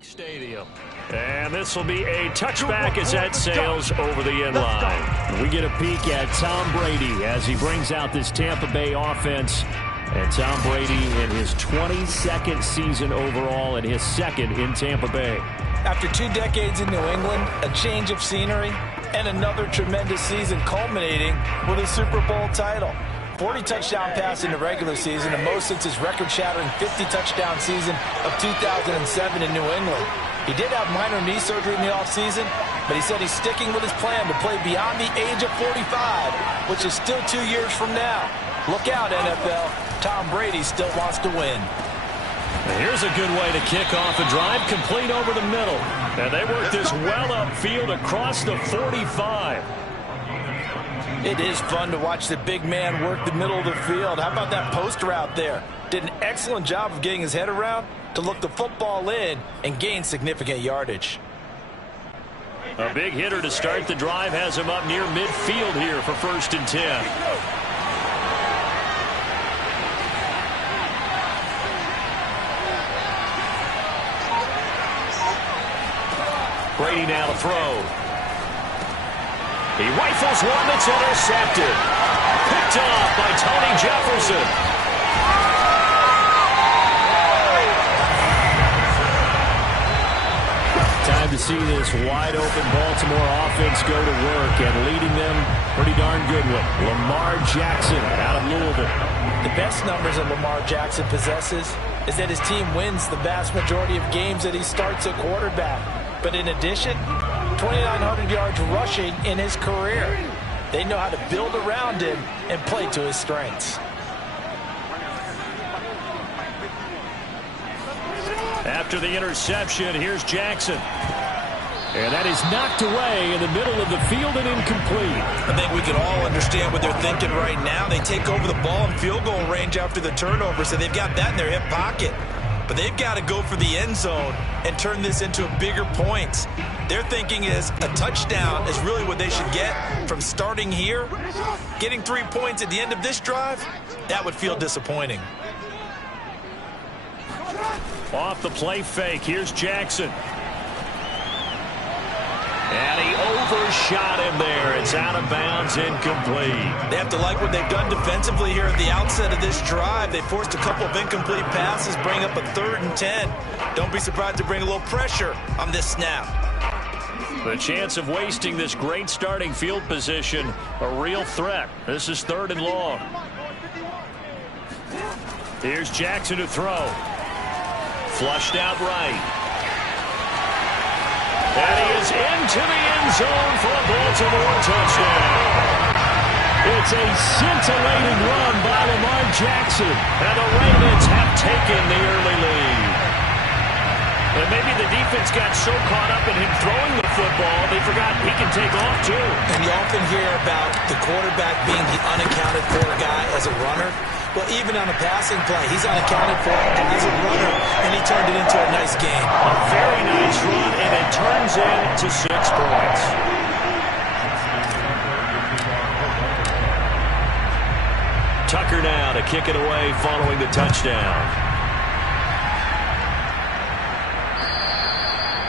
Stadium. And this will be a touchback as that sails over the end line. We get a peek at Tom Brady as he brings out this Tampa Bay offense. And Tom Brady in his 22nd season overall and his second in Tampa Bay. After 2 decades in New England, a change of scenery, and another tremendous season culminating with a Super Bowl title. 40 touchdown pass in the regular season, the most since his record-shattering 50-touchdown season of 2007 in New England. He did have minor knee surgery in the offseason, but he said he's sticking with his plan to play beyond the age of 45, which is still 2 years from now. Look out, NFL. Tom Brady still wants to win. And here's a good way to kick off a drive, complete over the middle. And they work this well upfield across the 45. It is fun to watch the big man work the middle of the field. How about that post route there? Did an excellent job of getting his head around to look the football in and gain significant yardage. A big hitter to start the drive has him up near midfield here for 1st and 10. Brady now to throw. He rifles one that's intercepted. Picked off by Tony Jefferson. Time to see this wide-open Baltimore offense go to work, and leading them pretty darn good with Lamar Jackson out of Louisville. The best numbers that Lamar Jackson possesses is that his team wins the vast majority of games that he starts at quarterback. But in addition, 2,900 yards rushing in his career. They know how to build around him and play to his strengths. After the interception, here's Jackson. And that is knocked away in the middle of the field and incomplete. I think we can all understand what they're thinking right now. They take over the ball in field goal range after the turnover, so they've got that in their hip pocket. But they've got to go for the end zone and turn this into a bigger points. Their thinking is a touchdown is really what they should get from starting here. Getting 3 points at the end of this drive, that would feel disappointing. Off the play fake, here's Jackson. And he overshot him there. It's out of bounds, incomplete. They have to like what they've done defensively here at the outset of this drive. They forced a couple of incomplete passes, bring up a 3rd and 10. Don't be surprised to bring a little pressure on this snap. The chance of wasting this great starting field position, a real threat. This is 3rd and long. Here's Jackson to throw. Flushed out right. And he is into the end zone for a Baltimore touchdown. It's a scintillating run by Lamar Jackson. And the Ravens have taken the early lead. And maybe the defense got so caught up in him throwing the football, they forgot he can take off too. And you often hear about the quarterback being the unaccounted for guy as a runner. Well, even on a passing play, he's unaccounted for as a runner, and he turned it into a nice game. A very nice run, and it turns into 6 points. Tucker now to kick it away following the touchdown.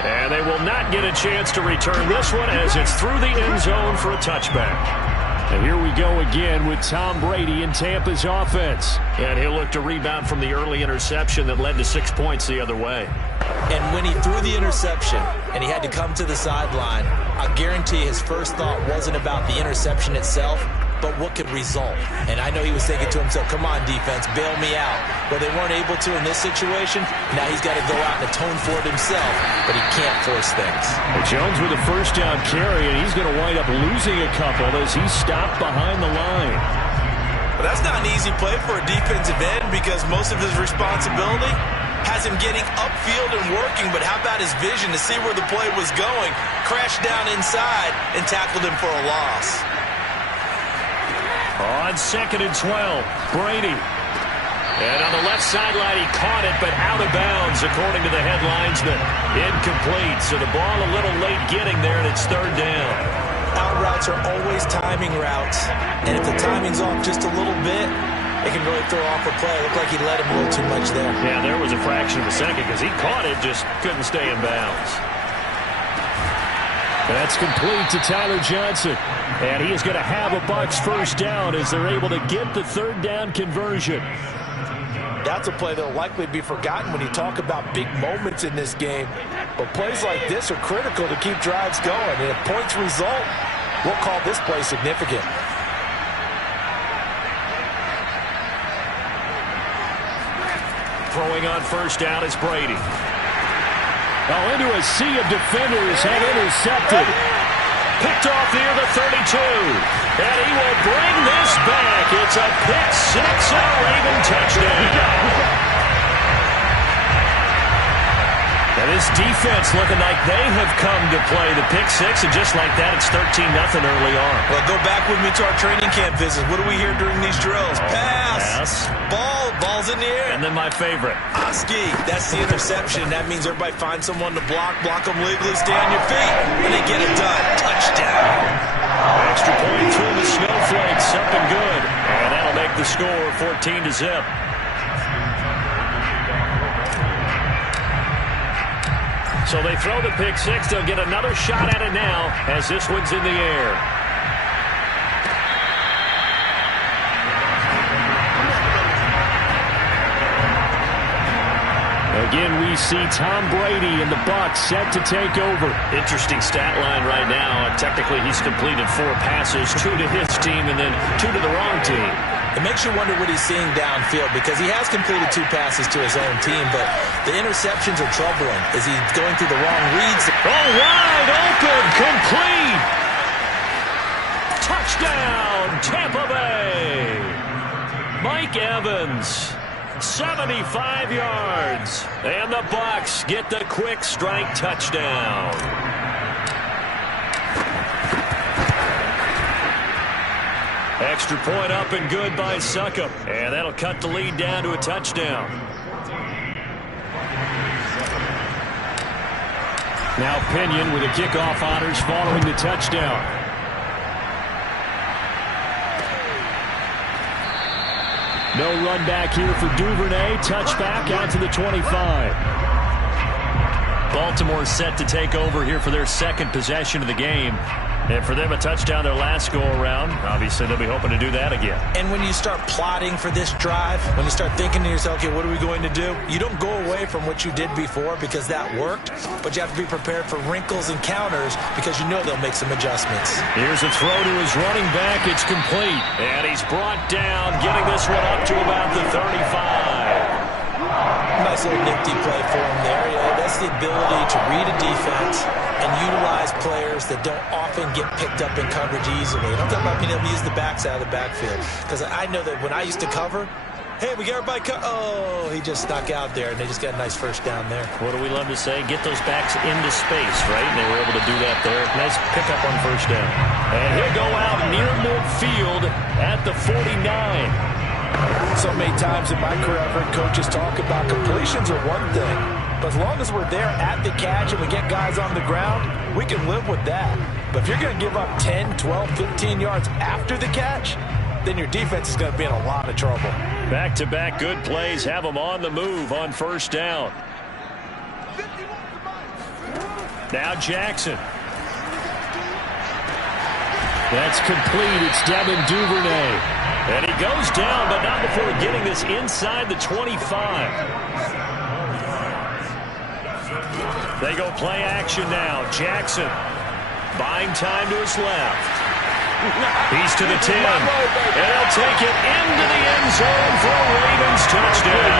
And they will not get a chance to return this one as it's through the end zone for a touchback. And here we go again with Tom Brady in Tampa's offense. And he'll look to rebound from the early interception that led to 6 points the other way. And when he threw the interception and he had to come to the sideline, I guarantee his first thought wasn't about the interception itself, but what could result. And I know he was thinking to himself, come on, defense, bail me out. Well, they weren't able to in this situation. Now he's got to go out and atone for it himself, but he can't force things. Well, Jones with a 1st down carry, and he's going to wind up losing a couple as he stopped behind the line. But that's not an easy play for a defensive end because most of his responsibility has him getting upfield and working, but how about his vision to see where the play was going, crashed down inside, and tackled him for a loss. On 2nd and 12, Brady. And on the left sideline, he caught it, but out of bounds, according to the head linesman. Incomplete, so the ball a little late getting there, and it's 3rd down. Out routes are always timing routes, and if the timing's off just a little bit, It can really throw off a play. It looked like he let him a little too much there. Yeah, there was a fraction of a second because he caught it, just couldn't stay in bounds. That's complete to Tyler Johnson. And he is going to have a Bucs first down as they're able to get the third down conversion. That's a play that will likely be forgotten when you talk about big moments in this game. But plays like this are critical to keep drives going. And if points result, we'll call this play significant. Throwing on first down is Brady. Into a sea of defenders and intercepted. Picked off near the 32. And he will bring this back. It's a pick six and a Raven touchdown. And this defense looking like they have come to play the pick six, and just like that, it's 13-0 early on. Well, go back with me to our training camp visits. What do we hear during these drills? Pass. Ball's in the air. And then my favorite. Oski, that's the interception. That means everybody finds someone to block them legally, stay on your feet, and they get it done. Touchdown. Extra point through the snowflakes, something good. And that'll make the score 14-0. So they throw the pick six. They'll get another shot at it now as this one's in the air. Again, we see Tom Brady and the Bucs set to take over. Interesting stat line right now. Technically, he's completed 4 passes, 2 to his team and then 2 to the wrong team. It makes you wonder what he's seeing downfield because he has completed 2 passes to his own team, but the interceptions are troubling as he's going through the wrong reads. Oh, wide open, complete. Touchdown, Tampa Bay. Mike Evans. 75 yards. And the Bucs get the quick strike touchdown. Extra point up and good by Succop. And that'll cut the lead down to a touchdown. Now Pinion with the kickoff honors following the touchdown. No run back here for Duvernay. Touchback out to the 25. Baltimore set to take over here for their second possession of the game. And for them, a touchdown their last go-around. Obviously, they'll be hoping to do that again. And when you start plotting for this drive, when you start thinking to yourself, okay, what are we going to do? You don't go away from what you did before because that worked, but you have to be prepared for wrinkles and counters because you know they'll make some adjustments. Here's a throw to his running back. It's complete. And he's brought down, getting this one up to about the 35. Nice little nifty play for him there. Yeah, that's the ability to read a defense and utilize players that don't often get picked up in coverage easily. I'm talking about being able to use the backs out of the backfield. Because I know that when I used to cover, hey, we got everybody oh, he just snuck out there, and they just got a nice first down there. What do we love to say? Get those backs into space, right? And they were able to do that there. Nice pickup on first down. And he'll go out near midfield at the 49. So many times in my career, I've heard coaches talk about completions are one thing. But as long as we're there at the catch and we get guys on the ground, we can live with that. But if you're going to give up 10, 12, 15 yards after the catch, then your defense is going to be in a lot of trouble. Back-to-back good plays have them on the move on first down. Now Jackson. That's complete. It's Devin Duvernay. And he goes down, but not before getting this inside the 25. They go play action now. Jackson buying time to his left. He's to the 10. And he'll take it into the end zone for a Ravens touchdown.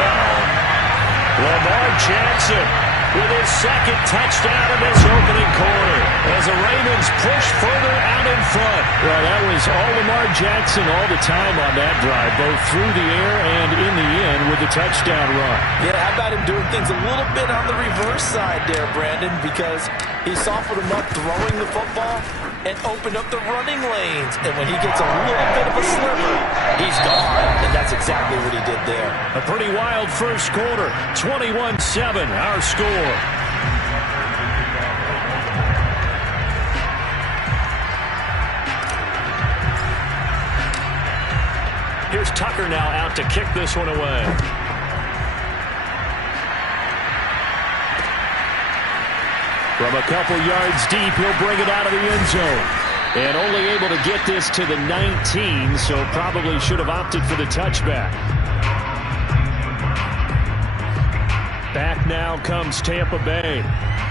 Lamar Jackson with his second touchdown in this opening quarter as the Ravens push further out in front. Well, that was all Lamar Jackson all the time on that drive, both through the air and in the end with the touchdown run. Yeah, how about him doing things a little bit on the reverse side there, Brandon, because he softened him up throwing the football and opened up the running lanes. And when he gets a little bit of a sliver, he's gone. And that's exactly what he did there. A pretty wild first quarter. 21-7, our score. Here's Tucker now out to kick this one away. From a couple yards deep, he'll bring it out of the end zone. And only able to get this to the 19, so probably should have opted for the touchback. Back now comes Tampa Bay.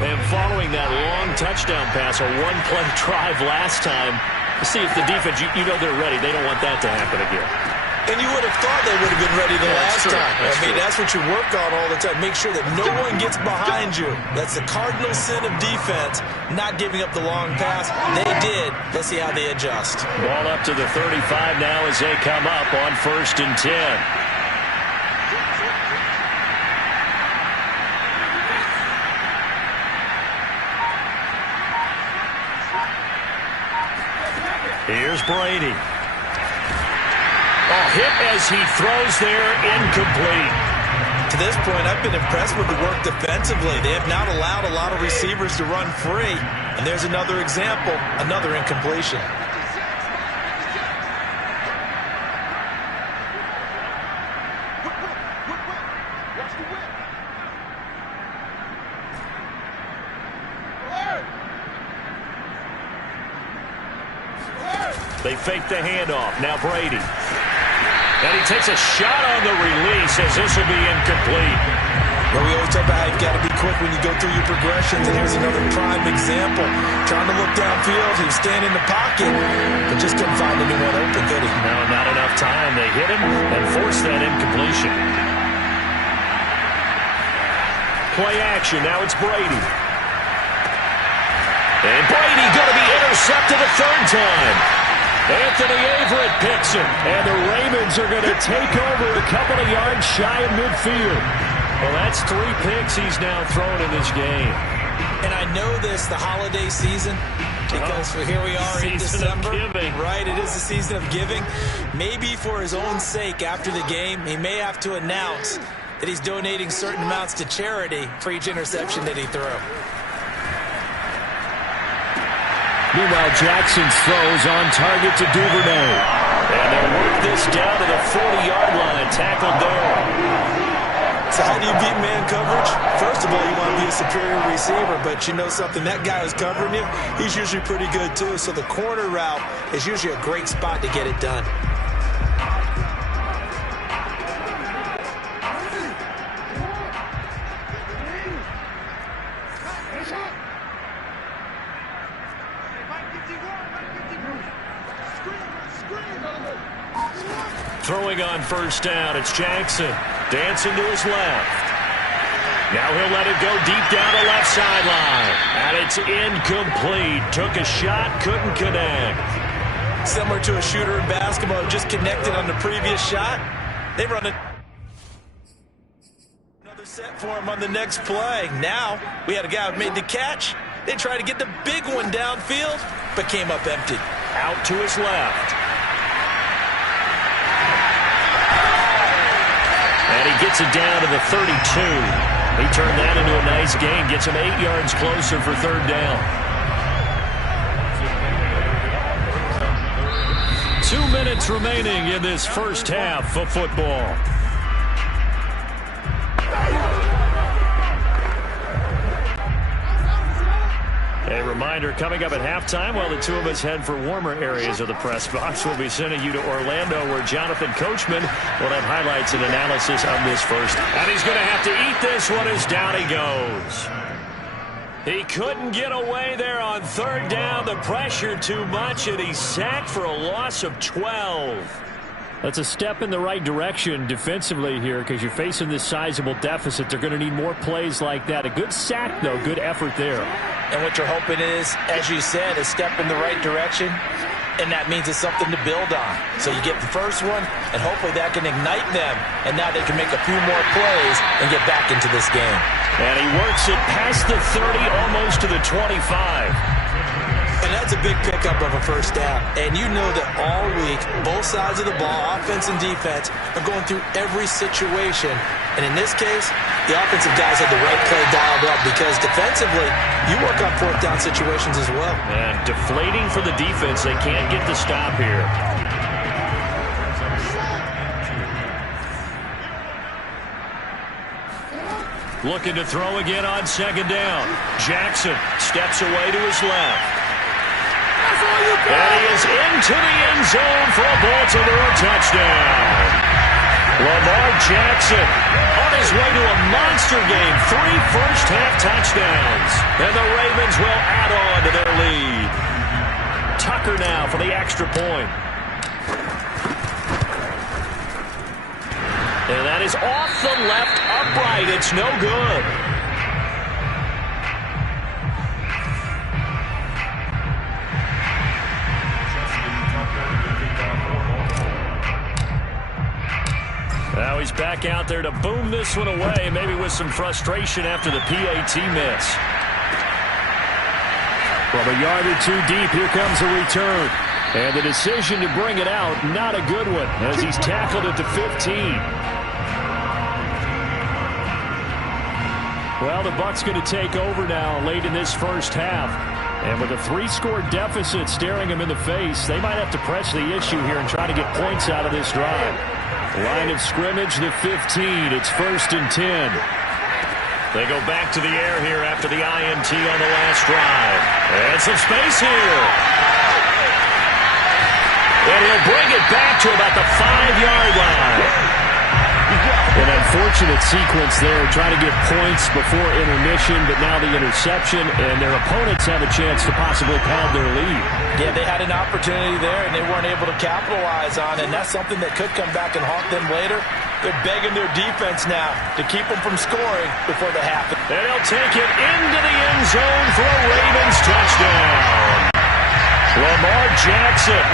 And following that long touchdown pass, a one-play drive last time, see if the defense, you know they're ready. They don't want that to happen again. And you would have thought they would have been ready the last time. That's what you work on all the time. Make sure that no one gets behind you. That's the cardinal sin of defense, not giving up the long pass. They did. Let's see how they adjust. Ball up to the 35 now as they come up on 1st and 10. Here's Brady. Oh, hit as he throws there, incomplete. To this point, I've been impressed with the work defensively. They have not allowed a lot of receivers to run free. And there's another example, another incompletion. They fake the handoff. Now Brady. And he takes a shot on the release as this will be incomplete. Well, we always talk about how you've got to be quick when you go through your progressions. And here's another prime example. Trying to look downfield. He was standing in the pocket, but just couldn't find anyone open, could he? No, not enough time. They hit him and forced that incompletion. Play action. Now it's Brady. And Brady going to be intercepted a third time. Anthony Averett picks him, and the Ravens are going to take over a couple of yards shy of midfield. Well, that's 3 picks he's now thrown in this game. And I know this, the holiday season, because here we are in December. Right, it is the season of giving. Maybe for his own sake after the game, he may have to announce that he's donating certain amounts to charity for each interception that he threw. Meanwhile, Jackson's throws on target to Duvernay. And they'll work this down to the 40-yard line. Tackled there. So how do you beat man coverage? First of all, you want to be a superior receiver, but you know something? That guy who's covering you, he's usually pretty good too. So the corner route is usually a great spot to get it done. Throwing on first down, it's Jackson. Dancing to his left. Now he'll let it go deep down the left sideline. And it's incomplete. Took a shot, couldn't connect. Similar to a shooter in basketball who just connected on the previous shot. They run it. Another set for him on the next play. Now we had a guy who made the catch. They tried to get the big one downfield, but came up empty. Out to his left. And he gets it down to the 32. He turned that into a nice gain. Gets him 8 yards closer for third down. 2 minutes remaining in this first half of football. A reminder, coming up at halftime, while the two of us head for warmer areas of the press box, we'll be sending you to Orlando, where Jonathan Coachman will have highlights and analysis on this first. And he's going to have to eat this one as down he goes. He couldn't get away there on third down. The pressure too much, and he's sacked for a loss of 12. That's a step in the right direction defensively here, because you're facing this sizable deficit. They're going to need more plays like that. A good sack, though. Good effort there. And what you're hoping is, as you said, a step in the right direction, and that means it's something to build on. So you get the first one, and hopefully that can ignite them, and now they can make a few more plays and get back into this game. And he works it past the 30, almost to the 25. And that's a big pickup of a first down. And you know that all week, both sides of the ball, offense and defense, are going through every situation. And in this case, the offensive guys had the right play dialed up, because defensively, you work on fourth down situations as well. And deflating for the defense. They can't get the stop here. Looking to throw again on second down. Jackson steps away to his left. And he is into the end zone for a Baltimore touchdown. Lamar Jackson on his way to a monster game. 3 first-half touchdowns. And the Ravens will add on to their lead. Tucker now for the extra point. And that is off the left upright. It's no good. Now he's back out there to boom this one away, maybe with some frustration after the PAT miss. From a yard or two deep, here comes a return. And the decision to bring it out, not a good one, as he's tackled at the 15. Well, the Bucs going to take over now late in this first half. And with a 3-score deficit staring them in the face, they might have to press the issue here and try to get points out of this drive. Line of scrimmage, the 15. It's 1st and 10. They go back to the air here after the INT on the last drive. And some space here. And he'll bring it back to about the 5-yard line. An unfortunate sequence there, trying to get points before intermission, but now the interception, and their opponents have a chance to possibly pad their lead. Yeah, they had an opportunity there, and they weren't able to capitalize on it, and that's something that could come back and haunt them later. They're begging their defense now to keep them from scoring before the half. And he'll take it into the end zone for a Ravens touchdown. Lamar Jackson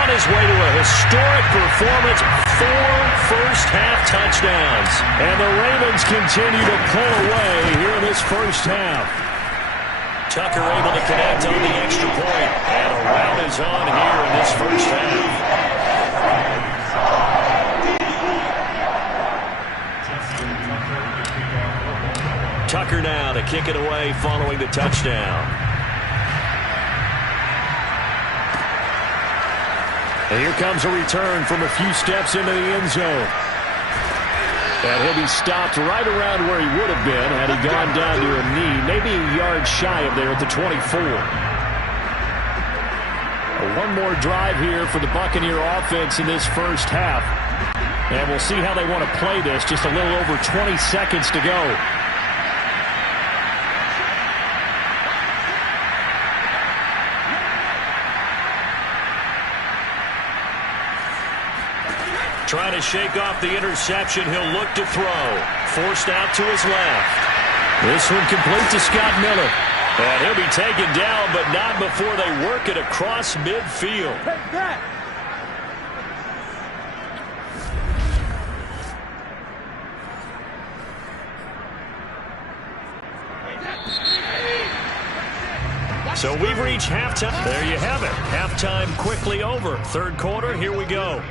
on his way to a historic performance, 4 first-half touchdowns. And the Ravens continue to pull away here in this first half. Tucker able to connect on the extra point. And a rout is on here in this first half. Tucker now to kick it away following the touchdown. And here comes a return from a few steps into the end zone. And he'll be stopped right around where he would have been had he gone down to a knee, maybe a yard shy of there at the 24. One more drive here for the Buccaneer offense in this first half. And we'll see how they want to play this. Just a little over 20 seconds to go. Trying to shake off the interception. He'll look to throw. Forced out to his left. This one complete to Scott Miller. And he'll be taken down, but not before they work it across midfield. So we've reached halftime. There you have it. Halftime quickly over. Third quarter, here we go.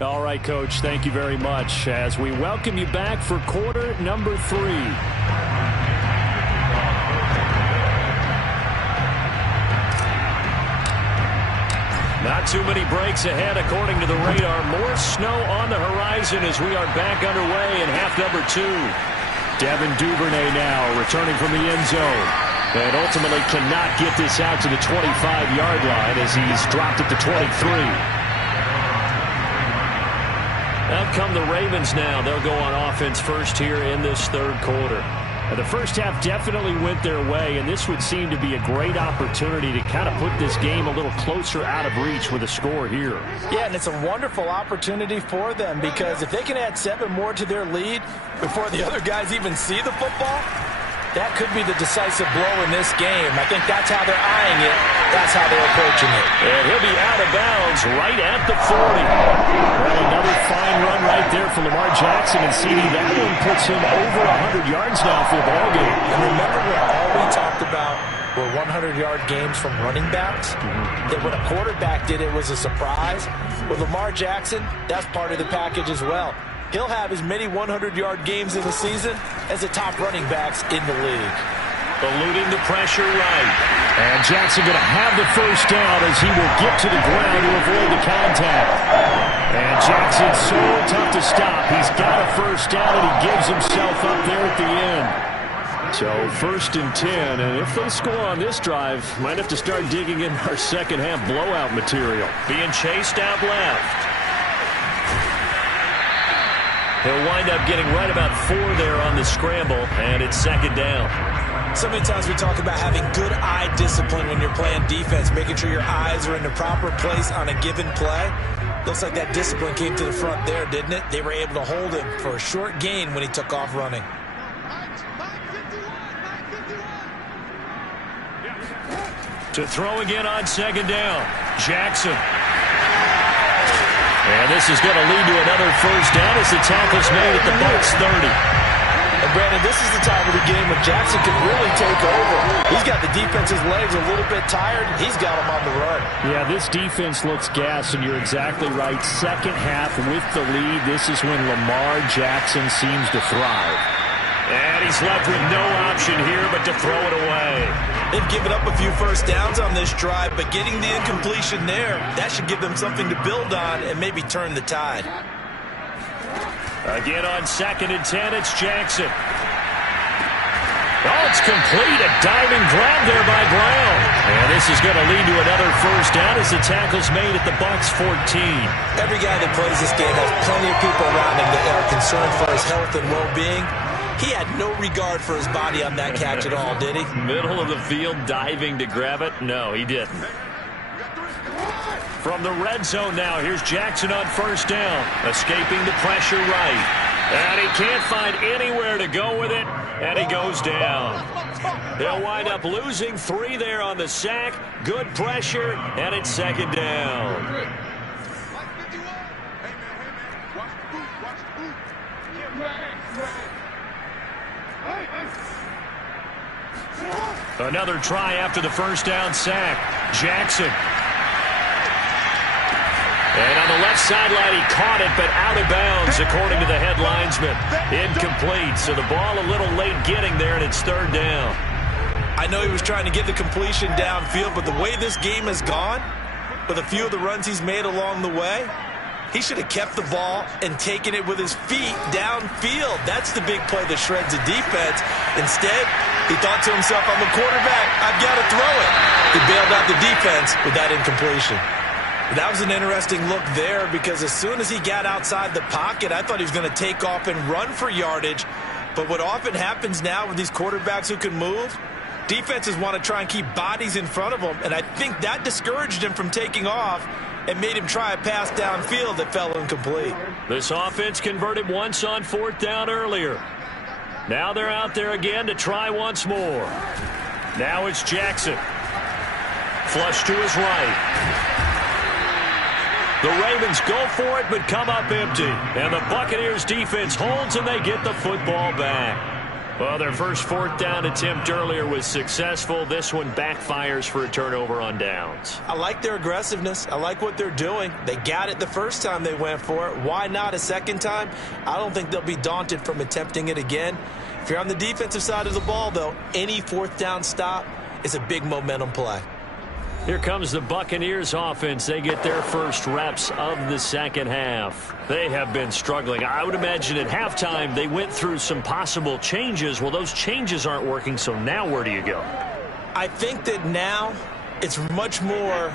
All right, Coach, thank you very much as we welcome you back for quarter number 3. Not too many breaks ahead according to the radar. More snow on the horizon as we are back underway in half number 2. Devin Duvernay now returning from the end zone. And ultimately cannot get this out to the 25-yard line as he's dropped at the 23. Out come the Ravens now. They'll go on offense first here in this third quarter. The first half definitely went their way, and this would seem to be a great opportunity to kind of put this game a little closer out of reach with a score here. Yeah, and it's a wonderful opportunity for them because if they can add 7 more to their lead before the other guys even see the football, that could be the decisive blow in this game. I think that's how they're eyeing it. That's how they're approaching it. And he'll be out of bounds right at the 40. Well, another fine run right there for Lamar Jackson. And CD, that one puts him over 100 yards now for the ballgame. And remember when all we talked about were 100-yard games from running backs? That when a quarterback did it was a surprise. With Lamar Jackson, that's part of the package as well. He'll have as many 100-yard games in the season as the top running backs in the league. Eluding the pressure right. And Jackson going to have the first down as he will get to the ground to avoid the contact. And Jackson's so tough to stop. He's got a first down, and he gives himself up there at the end. So 1st and 10, and if they score on this drive, might have to start digging in our second half blowout material. Being chased out left. He'll wind up getting right about 4 there on the scramble, and it's 2nd down. So many times we talk about having good eye discipline when you're playing defense, making sure your eyes are in the proper place on a given play. Looks like that discipline came to the front there, didn't it? They were able to hold him for a short gain when he took off running. To throw again on 2nd down, Jackson. And this is going to lead to another first down as the tackle's made at the Bucs 30. And Brandon, this is the time of the game when Jackson can really take over. He's got the defense's legs a little bit tired. He's got them on the run. Yeah, this defense looks gassed, and you're exactly right. Second half with the lead, this is when Lamar Jackson seems to thrive. And he's left with no option here but to throw it away. They've given up a few first downs on this drive, but getting the incompletion there, that should give them something to build on and maybe turn the tide. Again on 2nd and 10, it's Jackson. Oh, it's complete. A diving grab there by Brown. And this is going to lead to another first down as the tackle's made at the Bucs 14. Every guy that plays this game has plenty of people around him that are concerned for his health and well-being. He had no regard for his body on that catch at all, did he? Middle of the field, diving to grab it? No, he didn't. From the red zone now, here's Jackson on first down. Escaping the pressure right. And he can't find anywhere to go with it, and he goes down. They'll wind up losing 3 there on the sack. Good pressure, and it's 2nd down. Another try after the first down sack. Jackson. And on the left sideline, he caught it, but out of bounds, according to the head linesman. Incomplete, so the ball a little late getting there, and it's 3rd down. I know he was trying to get the completion downfield, but the way this game has gone, with a few of the runs he's made along the way, he should have kept the ball and taken it with his feet downfield. That's the big play that shreds the defense. Instead, he thought to himself, I'm a quarterback, I've got to throw it. He bailed out the defense with that incompletion. That was an interesting look there because as soon as he got outside the pocket, I thought he was going to take off and run for yardage. But what often happens now with these quarterbacks who can move, defenses want to try and keep bodies in front of them, and I think that discouraged him from taking off and made him try a pass downfield that fell incomplete. This offense converted once on 4th down earlier. Now they're out there again to try once more. Now it's Jackson. Flush to his right. The Ravens go for it, but come up empty. And the Buccaneers defense holds, and they get the football back. Well, their first 4th down attempt earlier was successful. This one backfires for a turnover on downs. I like their aggressiveness. I like what they're doing. They got it the first time they went for it. Why not a second time? I don't think they'll be daunted from attempting it again. If you're on the defensive side of the ball, though, any 4th down stop is a big momentum play. Here comes the Buccaneers offense. They get their first reps of the second half. They have been struggling. I would imagine at halftime they went through some possible changes. Well, those changes aren't working, so now where do you go? I think that now it's much more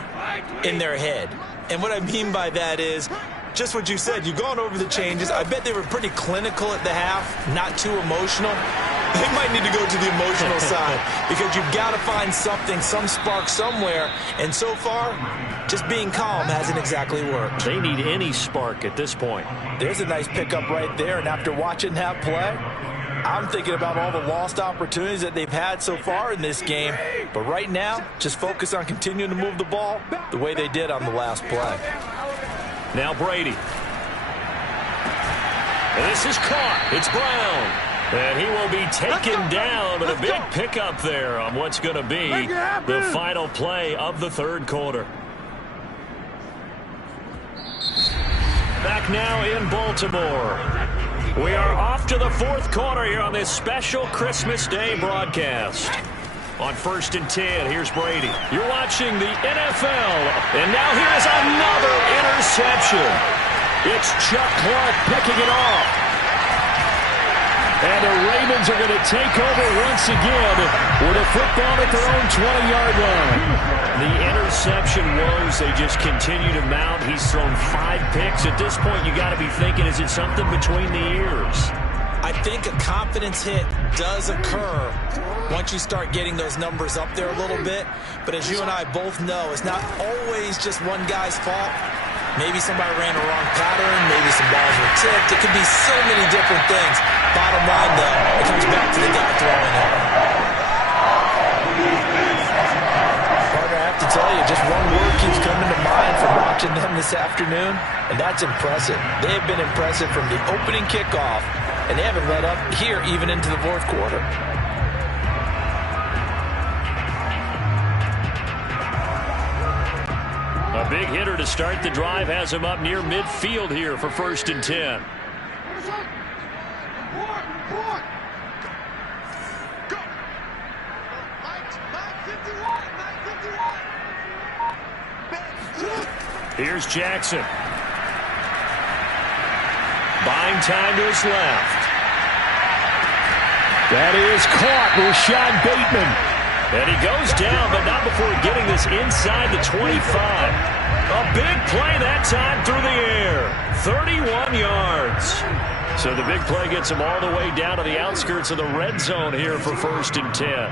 in their head. And what I mean by that is just what you said. You've gone over the changes. I bet they were pretty clinical at the half, not too emotional. They might need to go to the emotional side because you've got to find something, some spark somewhere. And so far, just being calm hasn't exactly worked. They need any spark at this point. There's a nice pickup right there. And after watching that play, I'm thinking about all the lost opportunities that they've had so far in this game. But right now, just focus on continuing to move the ball the way they did on the last play. Now Brady. And this is caught. It's Brown. And he will be taken down, but a big pickup there on what's going to be the final play of the 3rd quarter. Back now in Baltimore. We are off to the 4th quarter here on this special Christmas Day broadcast. on 1st and 10. Here's Brady. You're watching the NFL, and now here's another interception. It's Chuck Clark picking it off. And the Ravens are going to take over once again with a football at their own 20-yard line. The interception woes, they just continue to mount. He's thrown 5 picks. At this point, you got to be thinking, is it something between the ears? I think a confidence hit does occur once you start getting those numbers up there a little bit. But as you and I both know, it's not always just one guy's fault. Maybe somebody ran a wrong pattern. Maybe some balls were tipped. It could be so many different things. Bottom line, though, it comes back to the guy throwing it. Partner, I have to tell you, just one word keeps coming to mind from watching them this afternoon, and that's impressive. They have been impressive from the opening kickoff, and they haven't let up here even into the 4th quarter. A big hitter to start the drive has him up near midfield here for 1st and 10. Here's Jackson. Buying time to his left. That is caught. Rashad Bateman. And he goes down, but not before getting this inside the 25. A big play that time through the air. 31 yards. So the big play gets him all the way down to the outskirts of the red zone here for 1st and 10.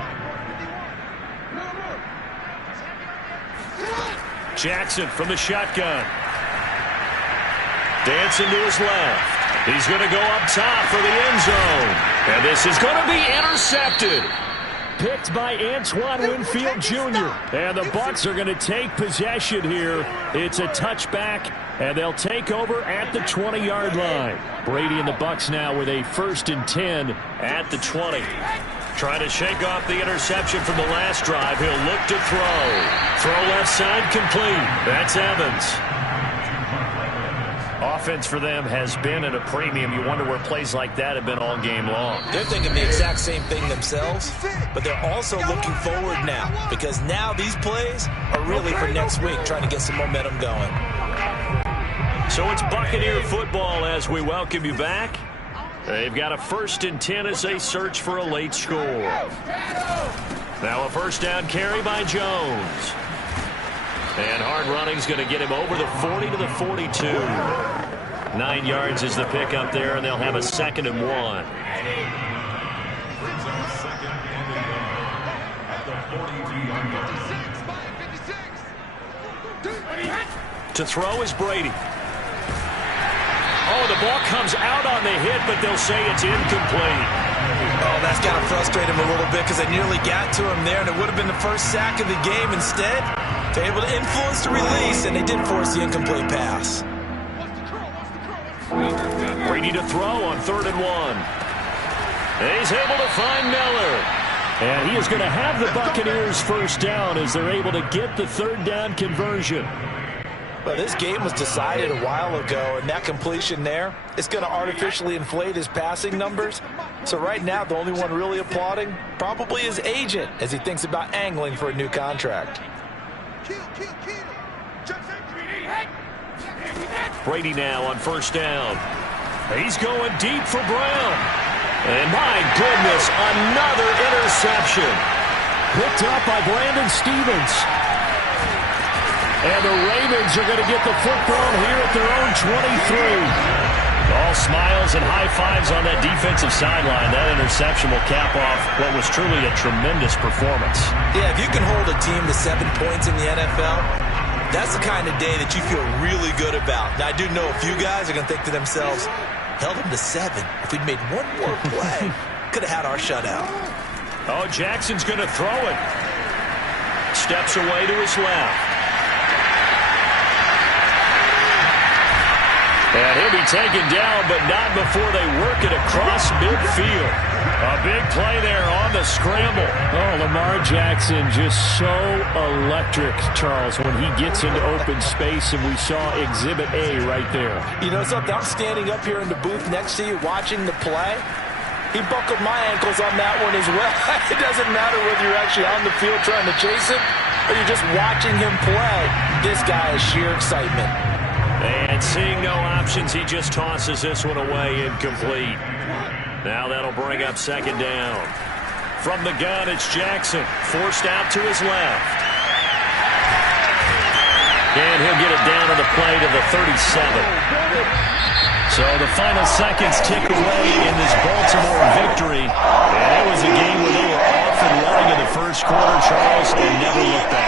Jackson from the shotgun. Dancing to his left. He's going to go up top for the end zone. And this is going to be intercepted. Picked by Antoine Winfield Jr. And the Bucs are going to take possession here. It's a touchback, and they'll take over at the 20-yard line. Brady and the Bucs now with a 1st and 10 at the 20. Trying to shake off the interception from the last drive. He'll look to throw. Throw left side complete. That's Evans. Offense for them has been at a premium. You wonder where plays like that have been all game long. They're thinking the exact same thing themselves, but they're also looking forward now, because now these plays are really for next week, trying to get some momentum going. So it's Buccaneer football as we welcome you back. They've got a 1st and 10 as they search for a late score. Now a 1st down carry by Jones. And hard running is going to get him over the 40 to the 42. 9 yards is the pickup there, and they'll have a 2nd and 1. To throw is Brady. Oh, the ball comes out on the hit, but they'll say it's incomplete. Oh, that's got to frustrate him a little bit, because they nearly got to him there, and it would have been the first sack of the game. Instead, they're able to influence the release, and they did force the incomplete pass. Brady to throw on 3rd and 1. And he's able to find Miller. And he is going to have the Buccaneers 1st down as they're able to get the 3rd down conversion. Well, this game was decided a while ago, and that completion there is going to artificially inflate his passing numbers. So right now, the only one really applauding probably his agent as he thinks about angling for a new contract. Brady now on 1st down. He's going deep for Brown. And my goodness, another interception. Picked up by Brandon Stevens. And the Ravens are going to get the football here at their own 23. All smiles and high fives on that defensive sideline. That interception will cap off what was truly a tremendous performance. Yeah, if you can hold a team to 7 points in the NFL, that's the kind of day that you feel really good about. Now, I do know a few guys are going to think to themselves, held them to 7. If we'd made one more play, could have had our shutout. Oh, Jackson's going to throw it. Steps away to his left. And he'll be taken down, but not before they work it across midfield. A big play there on the scramble. Oh, Lamar Jackson just so electric, Charles, when he gets into open space, and we saw Exhibit A right there. You know something? I'm standing up here in the booth next to you watching the play, He buckled my ankles on that one as well. It doesn't matter whether you're actually on the field trying to chase it or you're just watching him play. This guy is sheer excitement. And seeing no options, he just tosses this one away incomplete. Now that'll bring up second down. From the gun, it's Jackson, forced out to his left. And he'll get it down to the play to the 37. So the final seconds tick away in this Baltimore victory. And it was a game where they were off and running in the first quarter, Charles, and never looked back.